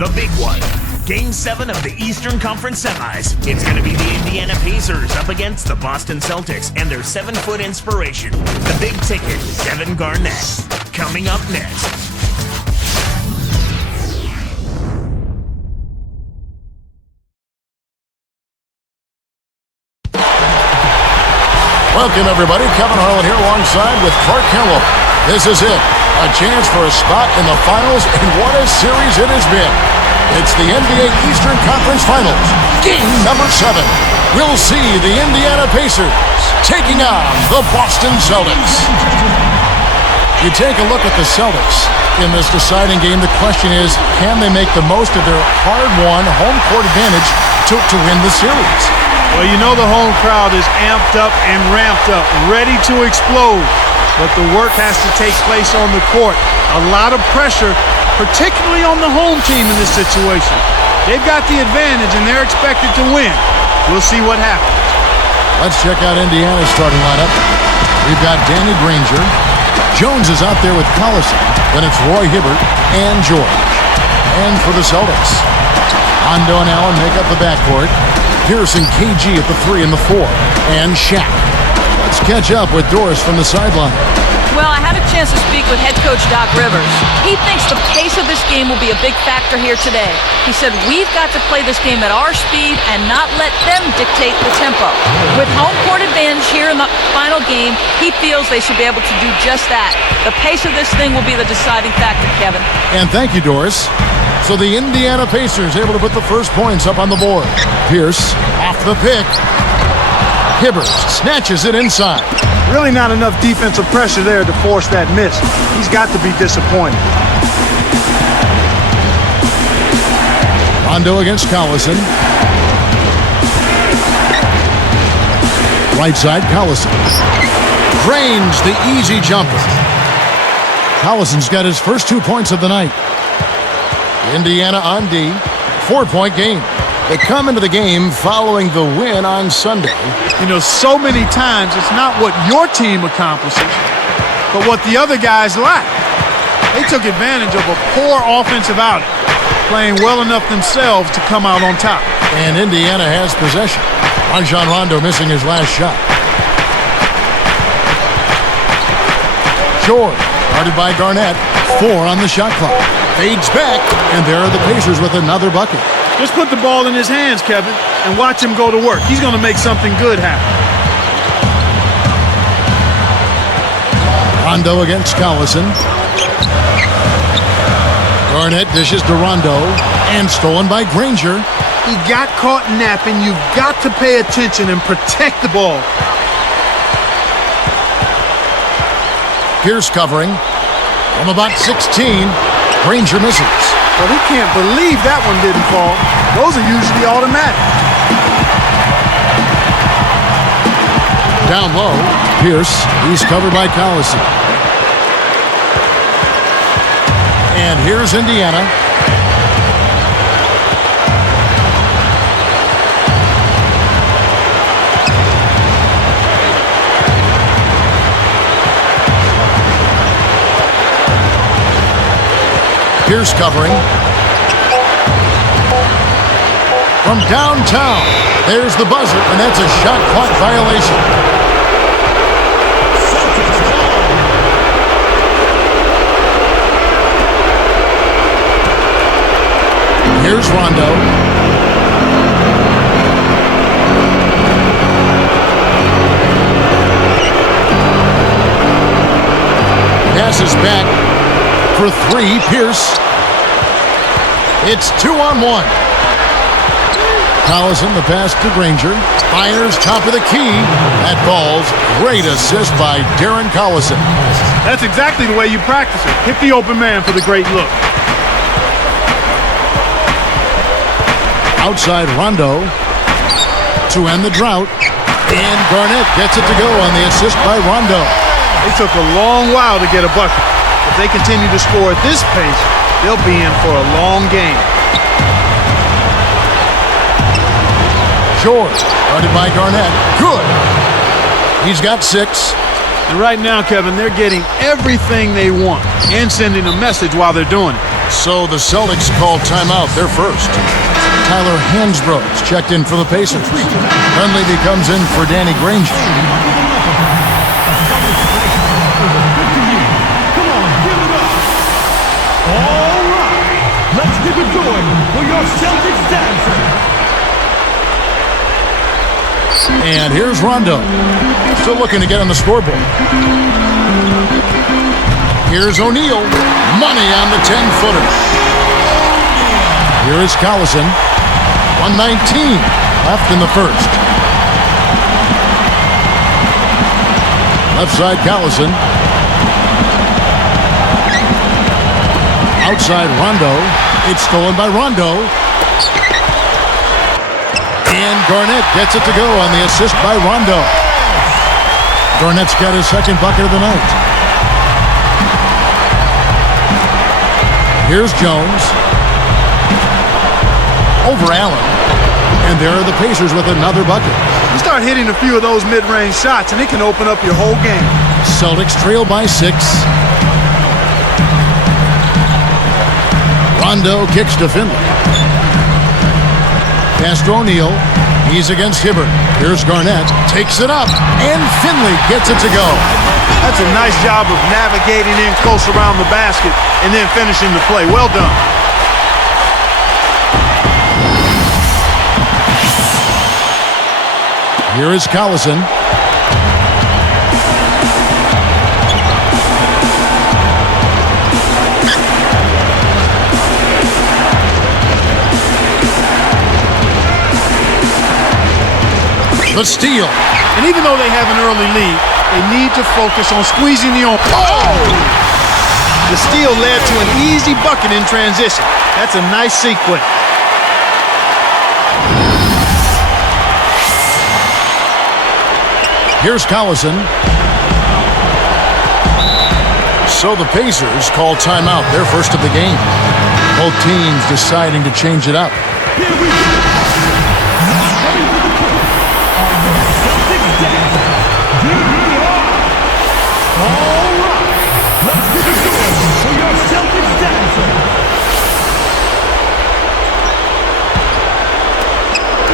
The big one. Game 7 of the Eastern Conference Semis. It's going to be the Indiana Pacers up against the Boston Celtics and their 7-foot inspiration, the big ticket, Kevin Garnett. Coming up next. Welcome, everybody. Kevin Harlan here alongside with Clark Kellogg. This is it. A chance for a spot in the finals, and what a series it has been. It's the NBA Eastern Conference Finals, game number 7. We'll see the Indiana Pacers taking on the Boston Celtics. You take a look at the Celtics in this deciding game. The question is, can they make the most of their hard-won home court advantage to win the series? Well, you know the home crowd is amped up and ramped up, ready to explode. But the work has to take place on the court. A lot of pressure, particularly on the home team in this situation. They've got the advantage, and they're expected to win. We'll see what happens. Let's check out Indiana's starting lineup. We've got Danny Granger. Jones is out there with Collison. Then it's Roy Hibbert and George. And for the Celtics, Rondo and Allen make up the backcourt. Pierce and KG at the 3 and the 4. And Shaq. Let's catch up with Doris from the sideline. Well, I had a chance to speak with head coach Doc Rivers. He thinks the pace of this game will be a big factor here today. He said, we've got to play this game at our speed and not let them dictate the tempo. With home court advantage here in the final game, he feels they should be able to do just that. The pace of this thing will be the deciding factor, Kevin. And thank you, Doris. So the Indiana Pacers able to put the first points up on the board. Pierce off the pick. Hibbert snatches it inside. Really not enough defensive pressure there to force that miss. He's got to be disappointed. Rondo against Collison. Right side, Collison. Drains the easy jumper. Collison's got his first 2 points of the night. Indiana on D. 4-point game. They come into the game following the win on Sunday. You know, so many times it's not what your team accomplishes, but what the other guys lack. They took advantage of a poor offensive outing, playing well enough themselves to come out on top. And Indiana has possession. Rajon Rondo missing his last shot. George, guarded by Garnett. 4 on the shot clock. Fades back, and there are the Pacers with another bucket. Just put the ball in his hands, Kevin, and watch him go to work. He's going to make something good happen. Rondo against Collison. Garnett dishes to Rondo, and stolen by Granger. He got caught napping. You've got to pay attention and protect the ball. Pierce covering. From about 16, Granger misses. Well, he can't believe that one didn't fall. Those are usually automatic. Down low, Pierce. He's covered by Collison. And here's Indiana. Pierce covering. From downtown, there's the buzzer, and that's a shot clock violation. Here's Rondo. Passes back for 3, Pierce. It's 2-on-1. Collison, the pass to Granger. Fires top of the key. That ball's great assist by Darren Collison. That's exactly the way you practice it. Hit the open man for the great look. Outside Rondo to end the drought. And Garnett gets it to go on the assist by Rondo. It took a long while to get a bucket. If they continue to score at this pace, they'll be in for a long game. George, guarded by Garnett. Good. He's got 6. And right now, Kevin, they're getting everything they want and sending a message while they're doing it. So the Celtics called timeout. They're first. Tyler Hansbrough's checked in for the Pacers. Hundley becomes in for Danny Granger. All right, let's keep it going for your Celtics dancer. And here's Rondo. Still looking to get on the scoreboard. Here's O'Neal. Money on the 10-footer. Here is Collison. 1:19 left in the first. Left side Collison. Outside Rondo. It's stolen by Rondo. And Garnett gets it to go on the assist by Rondo. Garnett's got his second bucket of the night. Here's Jones. Over Allen. And there are the Pacers with another bucket. You start hitting a few of those mid-range shots, and it can open up your whole game. Celtics trail by 6. Rondo kicks to Finley. Pass to O'Neal. He's against Hibbert. Here's Garnett. Takes it up. And Finley gets it to go. That's a nice job of navigating in close around the basket and then finishing the play. Well done. Here is Collison. The steal. And even though they have an early lead, they need to focus on squeezing the open. Oh! The steal led to an easy bucket in transition. That's a nice sequence. Here's Collison. So the Pacers call timeout. They're first of the game. Both teams deciding to change it up. Here we go. Celtics dancer. Here we are. All right, let's get it going for your Celtics dancer.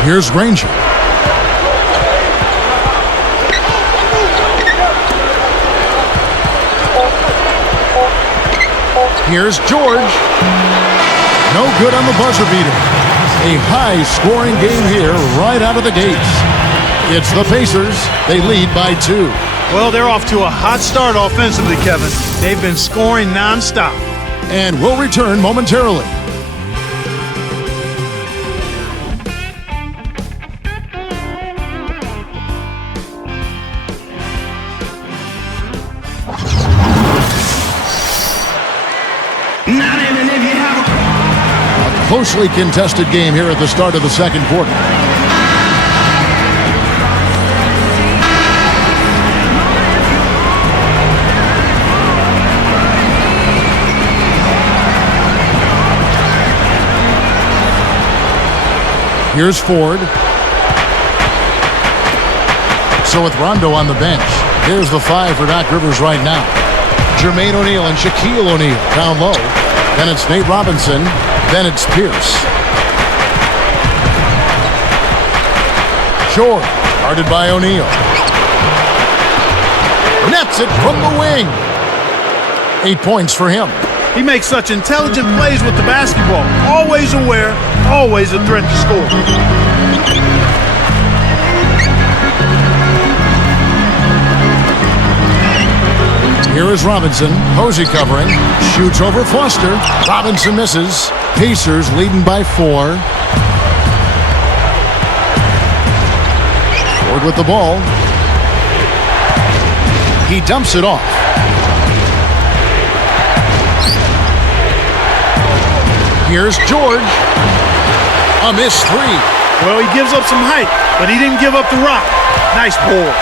Here's Granger. Here's George. No good on the buzzer beater. A high-scoring game here right out of the gates. It's the Pacers. They lead by 2. Well, they're off to a hot start offensively, Kevin. They've been scoring nonstop. And we'll return momentarily. A closely contested game here at the start of the second quarter. Here's Ford. So with Rondo on the bench, here's the 5 for Doc Rivers right now. Jermaine O'Neal and Shaquille O'Neal down low. Then it's Nate Robinson. Then it's Pierce. Short, guarded by O'Neal. Nets it from the wing. 8 points for him. He makes such intelligent plays with the basketball. Always aware, always a threat to score. Here is Robinson. Posey covering. Shoots over Foster. Robinson misses. Pacers leading by 4. Ford with the ball. He dumps it off. Here's George. A missed 3. Well, he gives up some height, but he didn't give up the rock. Nice ball.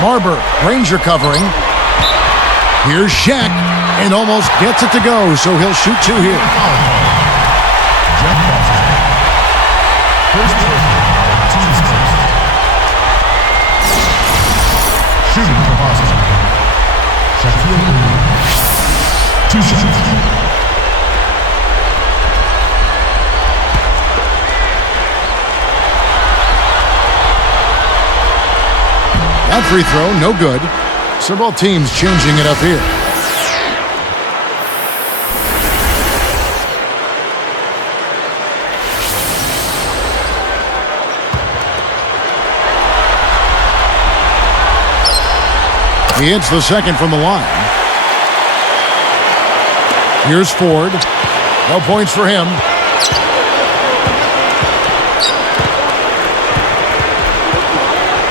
Marber, Granger covering. Here's Shaq, and almost gets it to go, so he'll shoot 2 here. Shooting for Boston. Shaquille O'Neal. 2 shots. That free throw, no good. So both teams changing it up here. He hits the second from the line. Here's Ford. No points for him.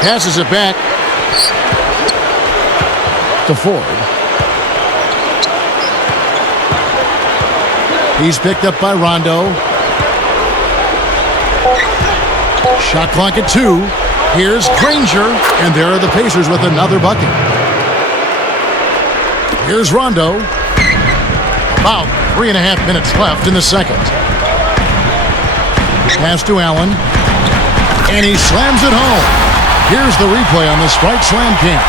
Passes it back to Ford. He's picked up by Rondo. Shot clock at 2. Here's Granger, and there are the Pacers with another bucket. Here's Rondo. About 3.5 minutes left in the second. Pass to Allen, and he slams it home. Here's the replay on the strike slam cam.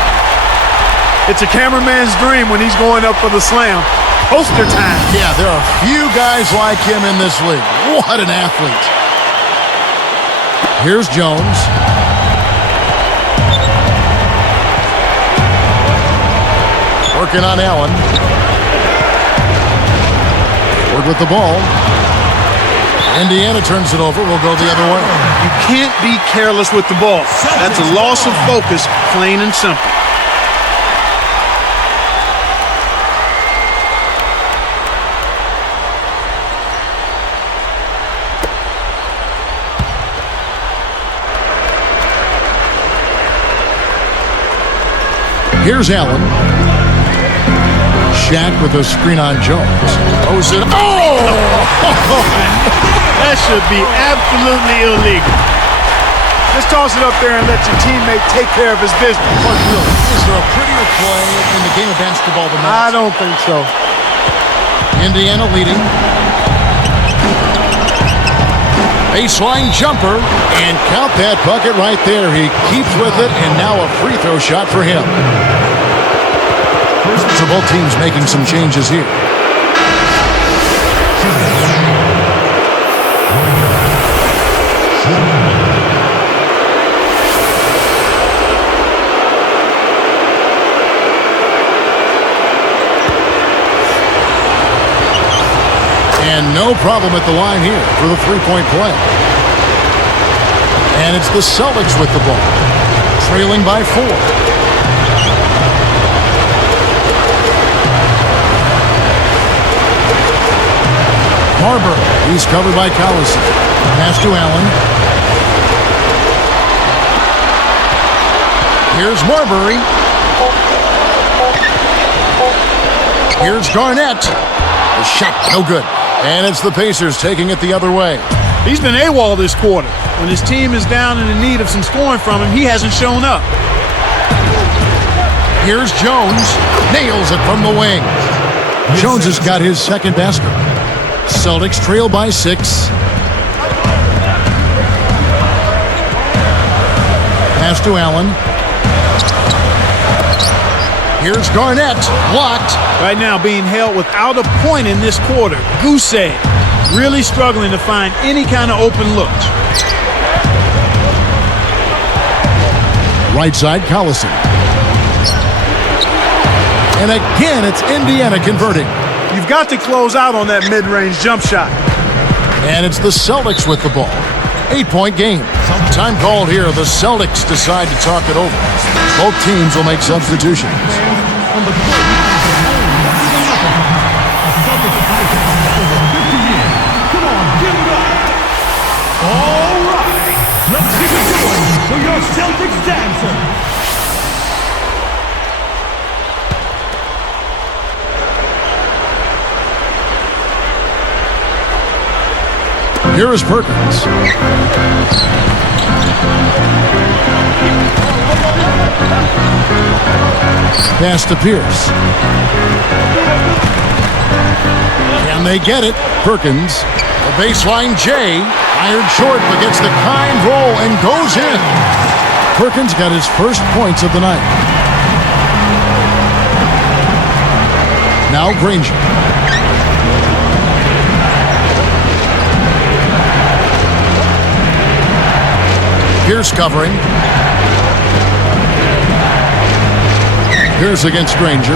It's a cameraman's dream when he's going up for the slam. Poster time. Yeah, there are few guys like him in this league. What an athlete. Here's Jones. Working on Allen. Ford with the ball. Indiana turns it over. We'll go the other way. You can't be careless with the ball. That's a loss of focus, plain and simple. Here's Allen. Shaq with a screen on Jones. Throws it. Oh! That should be absolutely illegal. Just toss it up there and let your teammate take care of his business. Is there a prettier play in the game of basketball than that? I don't think so. Indiana leading. Baseline jumper, and count that bucket right there. He keeps with it, and now a free throw shot for him. So both teams making some changes here. And no problem at the line here for the three-point play. And it's the Celtics with the ball, trailing by 4. Barber, he's covered by Collison. Pass to Allen. Here's Marbury. Here's Garnett. The shot, no good. And it's the Pacers taking it the other way. He's been AWOL this quarter. When his team is down and in need of some scoring from him, he hasn't shown up. Here's Jones. Nails it from the wing. Jones has got his second basket. Celtics trail by 6. Pass to Allen. Here's Garnett. Blocked. Right now being held without a point in this quarter. Goose egg. Really struggling to find any kind of open looks. Right side, Collison. And again, it's Indiana converting. You've got to close out on that mid-range jump shot. And it's the Celtics with the ball. 8-point game. Time called here. The Celtics decide to talk it over. Both teams will make substitutions. All right, let's give it going for your Celtics dancer. Here is Perkins. Pass to Pierce. Can they get it? Perkins. The baseline J. Fired short, but gets the kind roll and goes in. Perkins got his first points of the night. Now Granger. Pierce covering. Pierce against Granger.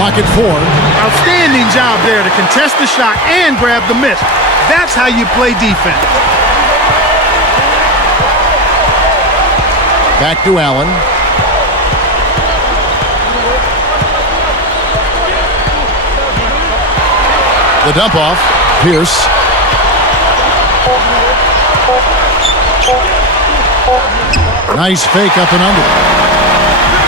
Clock at 4. Outstanding job there to contest the shot and grab the miss. That's how you play defense. Back to Allen. The dump off. Pierce. Nice fake up and under.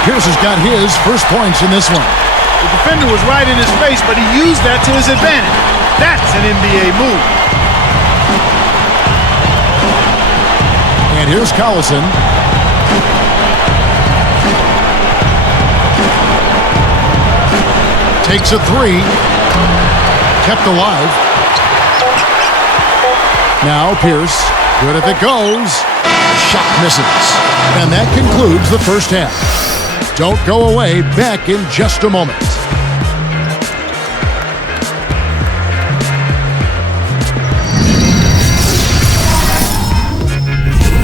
Pierce has got his first points in this one. The defender was right in his face, but he used that to his advantage. That's an NBA move. And here's Collison. Takes a 3. Kept alive. Now Pierce. Good if it goes. Shot misses. And that concludes the first half. Don't go away. Back in just a moment.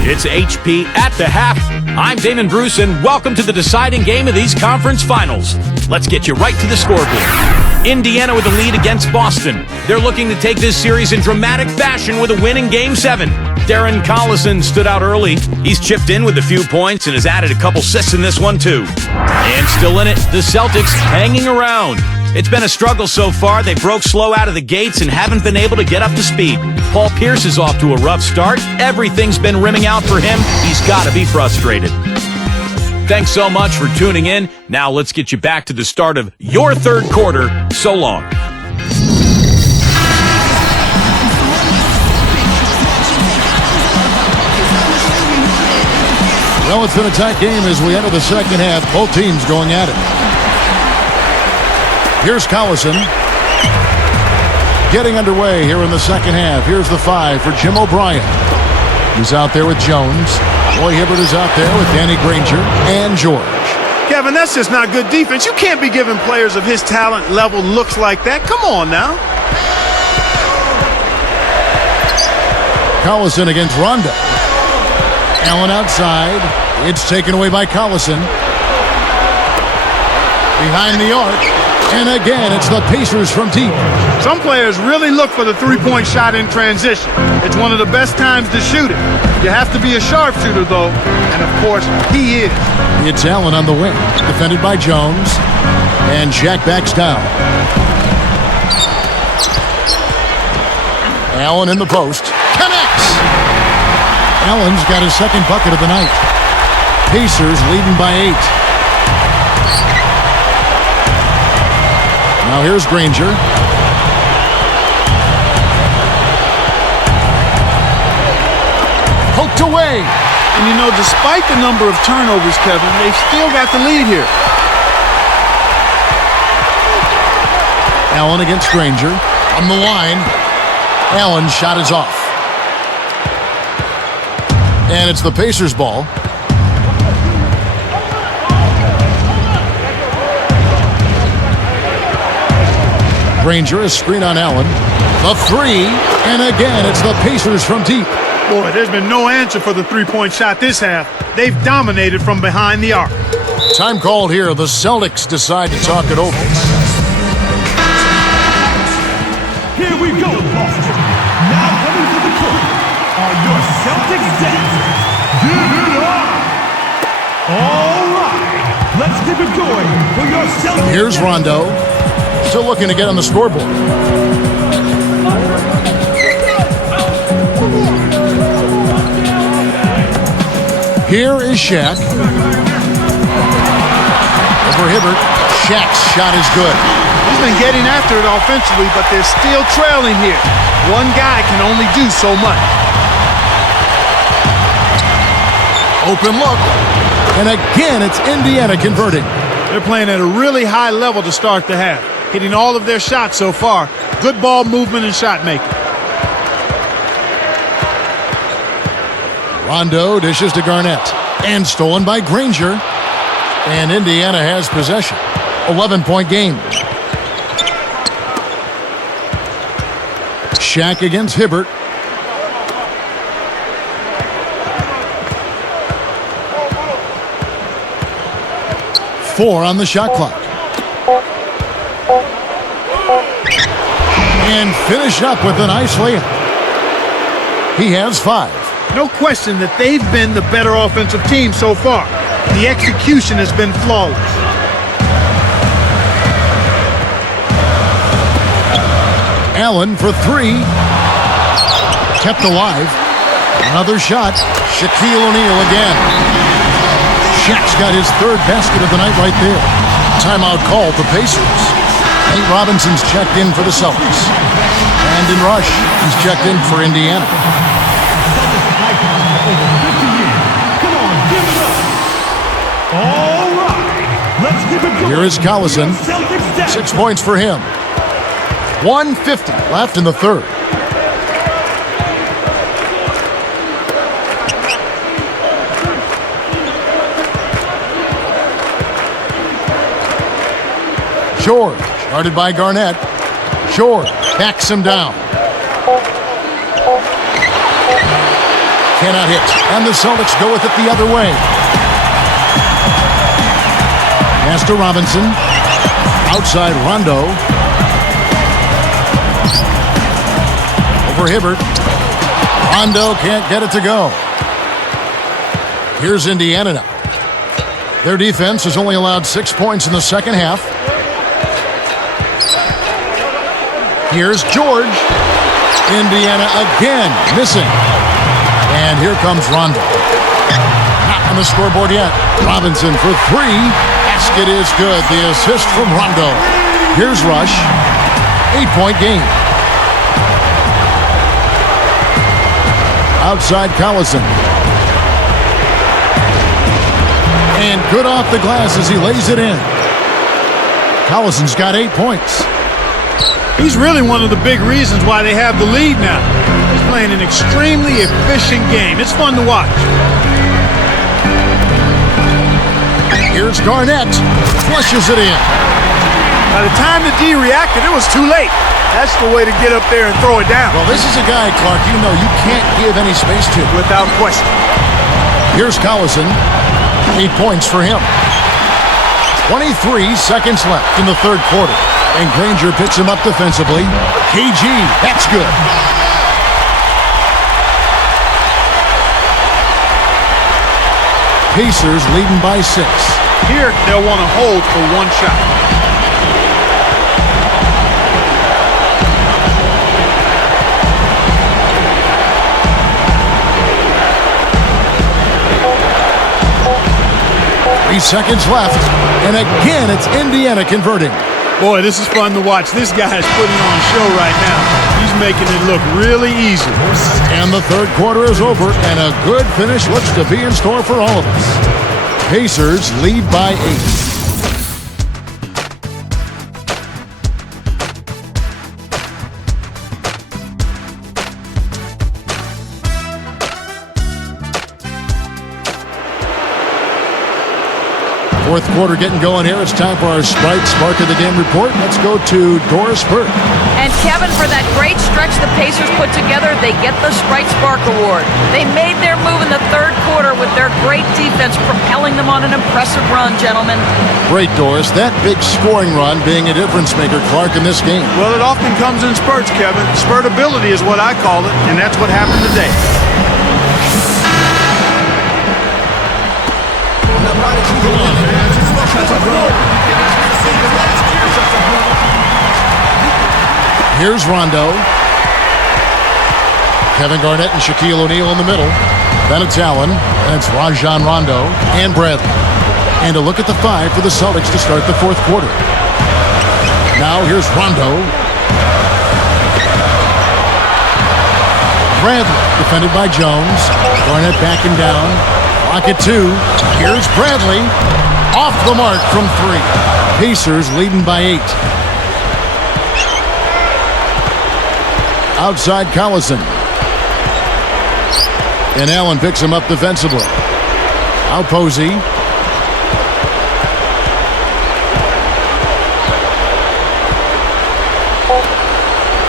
It's HP at the half. I'm Damon Bruce, and welcome to the deciding game of these conference finals. Let's get you right to the scoreboard. Indiana with a lead against Boston. They're looking to take this series in dramatic fashion with a win in Game 7. Darren Collison stood out early. He's chipped in with a few points and has added a couple assists in this one, too. And still in it, the Celtics hanging around. It's been a struggle so far. They broke slow out of the gates and haven't been able to get up to speed. Paul Pierce is off to a rough start. Everything's been rimming out for him. He's got to be frustrated. Thanks so much for tuning in. Now let's get you back to the start of your third quarter. So long. Well, it's been a tight game as we enter the second half. Both teams going at it. Here's Collison. Getting underway here in the second half. Here's the 5 for Jim O'Brien. He's out there with Jones. Roy Hibbert is out there with Danny Granger and George. Kevin, that's just not good defense. You can't be giving players of his talent level looks like that. Come on now. Collison against Rondo. Allen outside. It's taken away by Collison. Behind the arc. And again, it's the Pacers from deep. Some players really look for the three-point shot in transition. It's one of the best times to shoot it. You have to be a sharpshooter, though. And, of course, he is. It's Allen on the wing. Defended by Jones. And Jack backs down. Allen in the post. Connects! Allen's got his second bucket of the night. Pacers leading by 8. Now here's Granger. Poked away. And you know, despite the number of turnovers, Kevin, they've still got the lead here. Allen against Granger. On the line. Allen's shot is off. And it's the Pacers' ball. Granger is screen on Allen. The 3. And again, it's the Pacers from deep. Boy, there's been no answer for the three-point shot this half. They've dominated from behind the arc. Time called here. The Celtics decide to talk it over. Here we go, Boston. Now coming to the court are your Celtics dancers. Give it up! All right, let's keep it going for your Celtics. Here's Rondo. Still looking to get on the scoreboard. Here is Shaq. Over Hibbert. Shaq's shot is good. He's been getting after it offensively, but they're still trailing here. One guy can only do so much. Open look. And again, it's Indiana converting. They're playing at a really high level to start the half. Hitting all of their shots so far. Good ball movement and shot making. Rondo dishes to Garnett. And stolen by Granger. And Indiana has possession. 11-point game. Shaq against Hibbert. Four on the shot clock. And finish up with a nice layup. He has 5. No question that they've been the better offensive team so far. The execution has been flawless. Allen for 3. Kept alive. Another shot. Shaquille O'Neal again. Shaq's got his 3rd basket of the night right there. Timeout called the Pacers. Nate Robinson's checked in for the Celtics. Brandon Rush, he's checked in for Indiana. All right, let's keep it going. Here is Collison. Celtics down. 6 points for him. 1:50 left in the 3rd. George, guarded by Garnett. George backs him down. Cannot hit. And the Celtics go with it the other way. Pass to Robinson. Outside Rondo. Over Hibbert. Rondo can't get it to go. Here's Indiana now. Their defense has only allowed 6 points in the second half. Here's George. Indiana again missing. And here comes Rondo. Not on the scoreboard yet. Robinson for 3. Basket is good. The assist from Rondo. Here's Rush. 8-point game. Outside Collison. And good off the glass as he lays it in. Collison's got 8 points. He's really one of the big reasons why they have the lead now. He's playing an extremely efficient game. It's fun to watch. Here's Garnett. Flushes it in. By the time the D reacted, it was too late. That's the way to get up there and throw it down. Well, this is a guy, Clark, you know you can't give any space to. Without question. Here's Collison. 8 points for him. 23 seconds left in the 3rd quarter. And Granger picks him up defensively. KG, that's good. Pacers leading by 6. Here, they'll want to hold for one shot. Seconds left, and again it's Indiana converting. Boy, this is fun to watch. This guy is putting on a show right now. He's making it look really easy. And the 3rd quarter is over, and a good finish looks to be in store for all of us. Pacers lead by 8. Fourth quarter getting going here. It's time for our Sprite Spark of the Game report. Let's go to Doris Burke. And Kevin, for that great stretch the Pacers put together, they get the Sprite Spark Award. They made their move in the 3rd quarter with their great defense propelling them on an impressive run, gentlemen. Great, Doris. That big scoring run being a difference maker, Clark, in this game. Well, it often comes in spurts, Kevin. Spurtability is what I call it, and that's what happened today. Here's Rondo. Kevin Garnett and Shaquille O'Neal in the middle. Then it's Allen. Then it's Rajon Rondo and Bradley. And a look at the 5 for the Celtics to start the 4th quarter. Now here's Rondo. Bradley defended by Jones. Garnett backing down. Clock at 2. Here's Bradley. Off the mark from 3. Pacers leading by 8. Outside Collison. And Allen picks him up defensively. Now Posey.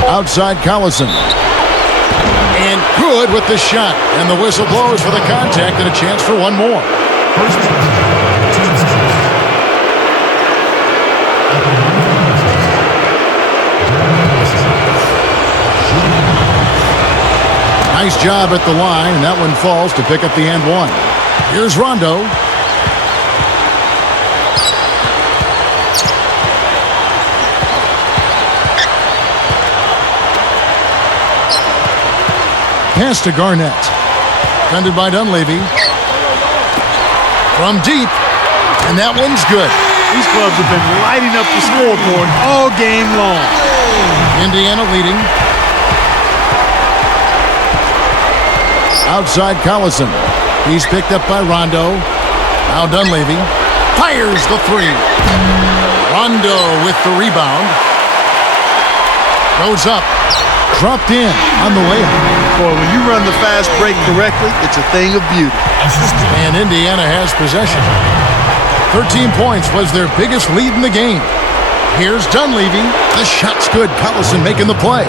Outside Collison. And good with the shot. And the whistle blows for the contact and a chance for one more. Nice job at the line, and that one falls to pick up the and one. Here's Rondo. Pass to Garnett. Defended by Dunleavy. From deep, and that one's good. These clubs have been lighting up the scoreboard all game long. Indiana leading. Outside Collison. He's picked up by Rondo. Now Dunleavy fires the three. Rondo with the rebound. Goes up. Dropped in on the layup. Boy, when you run the fast break correctly, it's a thing of beauty. And Indiana has possession. 13 points was their biggest lead in the game. Here's Dunleavy. The shot's good. Collison making the play.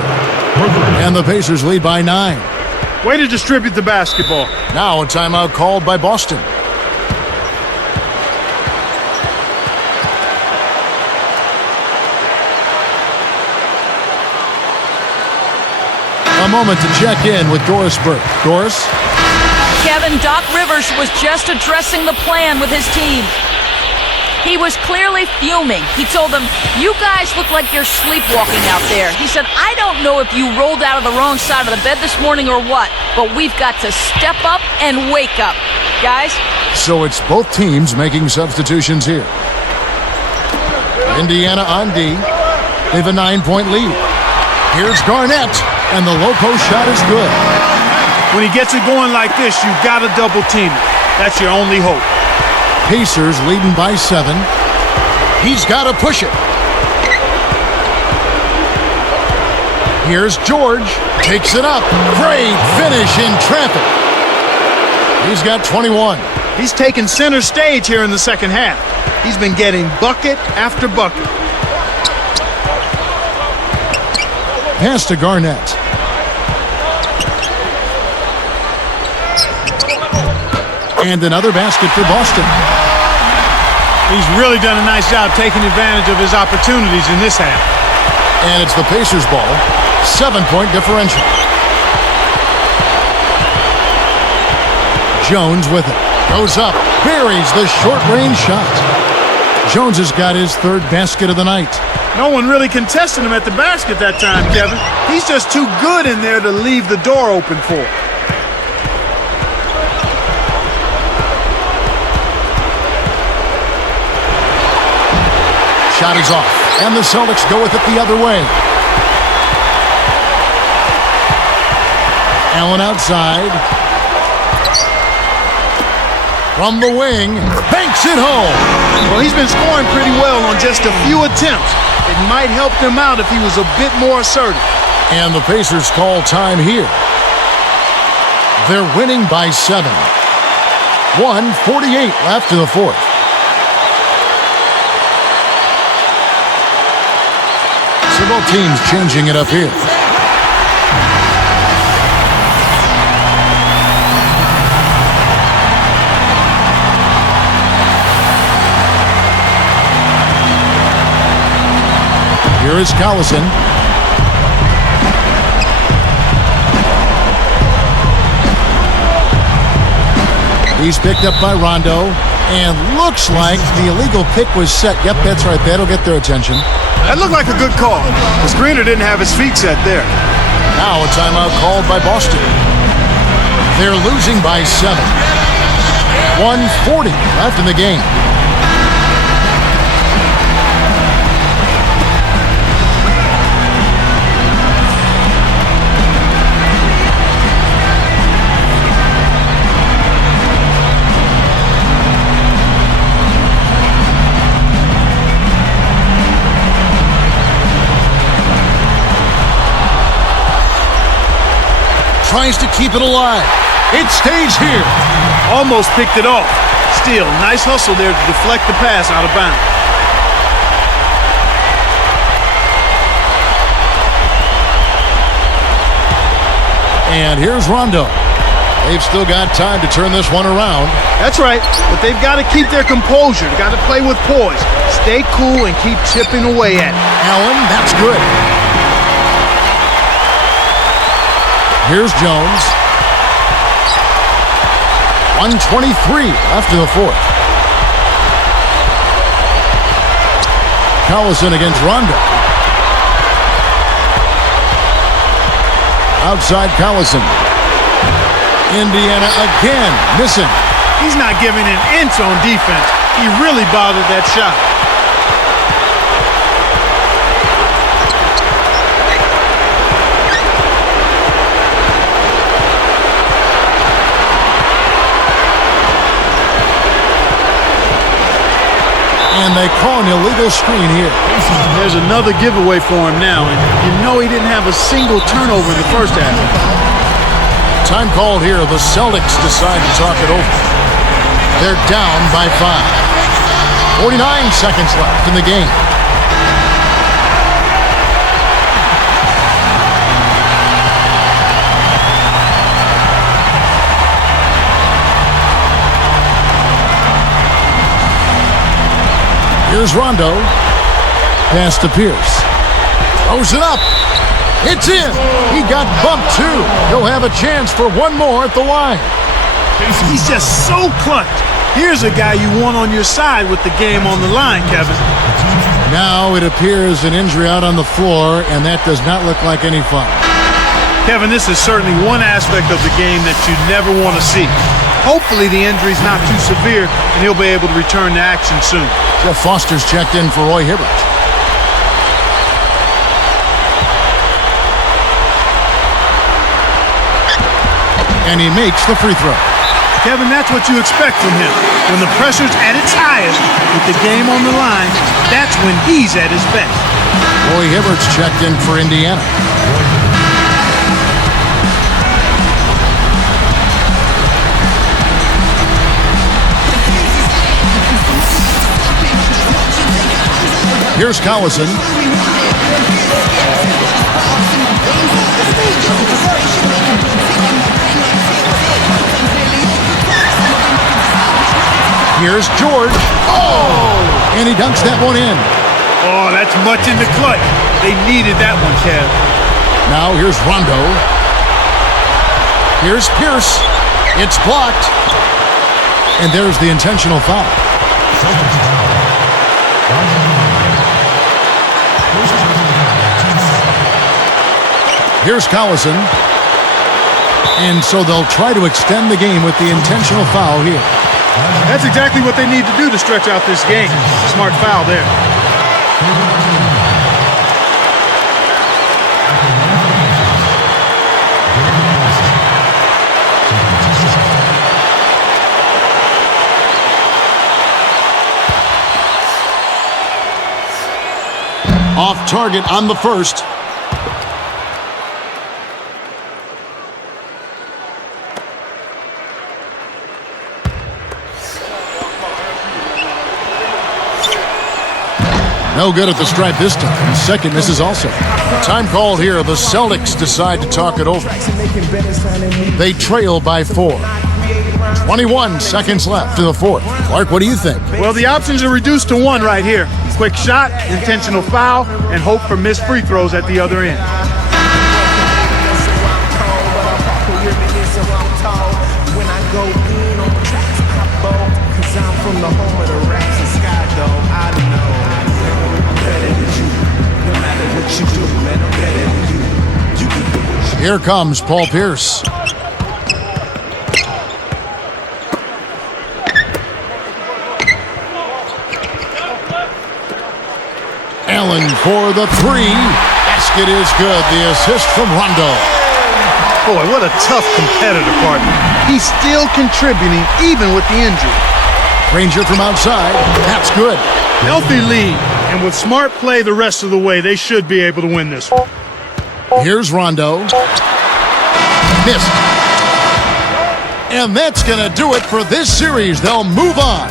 And the Pacers lead by 9. Way to distribute the basketball. Now a timeout called by Boston. A moment to check in with Doris Burke. Doris? Kevin, Doc Rivers was just addressing the plan with his team. He was clearly fuming. He told them, "You guys look like you're sleepwalking out there." He said, "I don't know if you rolled out of the wrong side of the bed this morning or what, but we've got to step up and wake up. Guys?" So it's both teams making substitutions here. Indiana on D. They have a 9-point lead. Here's Garnett, and the low post shot is good. When he gets it going like this, you've got to double team it. That's your only hope. Pacers leading by 7. He's got to push it. Here's George. Takes it up. Great finish in traffic. He's got 21. He's taken center stage here in the second half. He's been getting bucket after bucket. Pass to Garnett. And another basket for Boston. He's really done a nice job taking advantage of his opportunities in this half. And it's the Pacers' ball. 7-point differential. Jones with it. Goes up. Buries the short-range shot. Jones has got his third basket of the night. No one really contested him at the basket that time, Kevin. He's just too good in there to leave the door open for. Shot is off, and the Celtics go with it the other way. Allen outside. From the wing, banks it home. Well, he's been scoring pretty well on just a few attempts. It might help him out if he was a bit more assertive. And the Pacers call time here. They're winning by 7. 1:48 left in the fourth. So both teams changing it up here. Here is Collison. He's picked up by Rondo, and looks like the illegal pick was set. Yep, that's right. That'll get their attention. That looked like a good call. The screener didn't have his feet set there. Now a timeout called by Boston. They're losing by 7. 1:40 left in the game. Tries to keep it alive. It stays here. Almost picked it off. Still, nice hustle there to deflect the pass out of bounds. And here's Rondo. They've still got time to turn this one around. That's right, but they've got to keep their composure. They've got to play with poise. Stay cool and keep chipping away at it. Allen, that's good. Here's Jones. 1:23 left in the fourth. Collison against Rondo. Outside Collison. Indiana again missing. He's not giving an inch on defense. He really bothered that shot. And they call an illegal screen here. There's another giveaway for him now, and you know he didn't have a single turnover in the first half. Time called here. The Celtics decide to talk it over. They're down by 5. 49 seconds left in the game. Here's Rondo. Pass to Pierce. Throws it up. It's in. He got bumped too. He'll have a chance for one more at the line. He's just so clutch. Here's a guy you want on your side with the game on the line, Kevin. Now it appears an injury out on the floor, and that does not look like any fun. Kevin, this is certainly one aspect of the game that you never want to see. Hopefully the injury's not too severe, and he'll be able to return to action soon. Jeff Foster's checked in for Roy Hibbert. And he makes the free throw. Kevin, that's what you expect from him. When the pressure's at its highest, with the game on the line, that's when he's at his best. Roy Hibbert's checked in for Indiana. Here's Collison. Here's George. Oh! And he dunks that one in. Oh, that's much in the clutch. They needed that one, Kev. Now here's Rondo. Here's Pierce. It's blocked. And there's the intentional foul. Here's Collison. And so they'll try to extend the game with the intentional foul here. That's exactly what they need to do to stretch out this game. Smart foul there. Off target on the first. No good at the stripe this time. Second misses also. Time called here. The Celtics decide to talk it over. They trail by 4. 21 seconds left in the fourth. Clark, what do you think? Well, the options are reduced to one right here. Quick shot, intentional foul, and hope for missed free throws at the other end. Here comes Paul Pierce. Allen for the three. Basket is good. The assist from Rondo. Boy, what a tough competitor, partner. He's still contributing even with the injury. Ranger from outside. That's good. Healthy lead, and with smart play the rest of the way, they should be able to win this one. Here's Rondo. Missed. And that's going to do it for this series. They'll move on.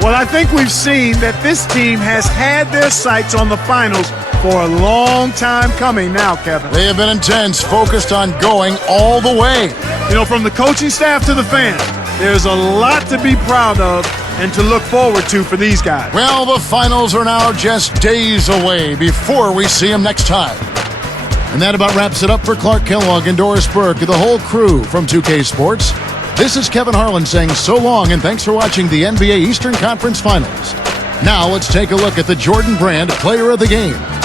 Well, I think we've seen that this team has had their sights on the finals for a long time coming now, Kevin. They have been intense, focused on going all the way. You know, from the coaching staff to the fans, there's a lot to be proud of and to look forward to for these guys. Well, the finals are now just days away before we see them next time. And that about wraps it up for Clark Kellogg and Doris Burke and the whole crew from 2K Sports. This is Kevin Harlan saying so long and thanks for watching the NBA Eastern Conference Finals. Now let's take a look at the Jordan Brand Player of the Game.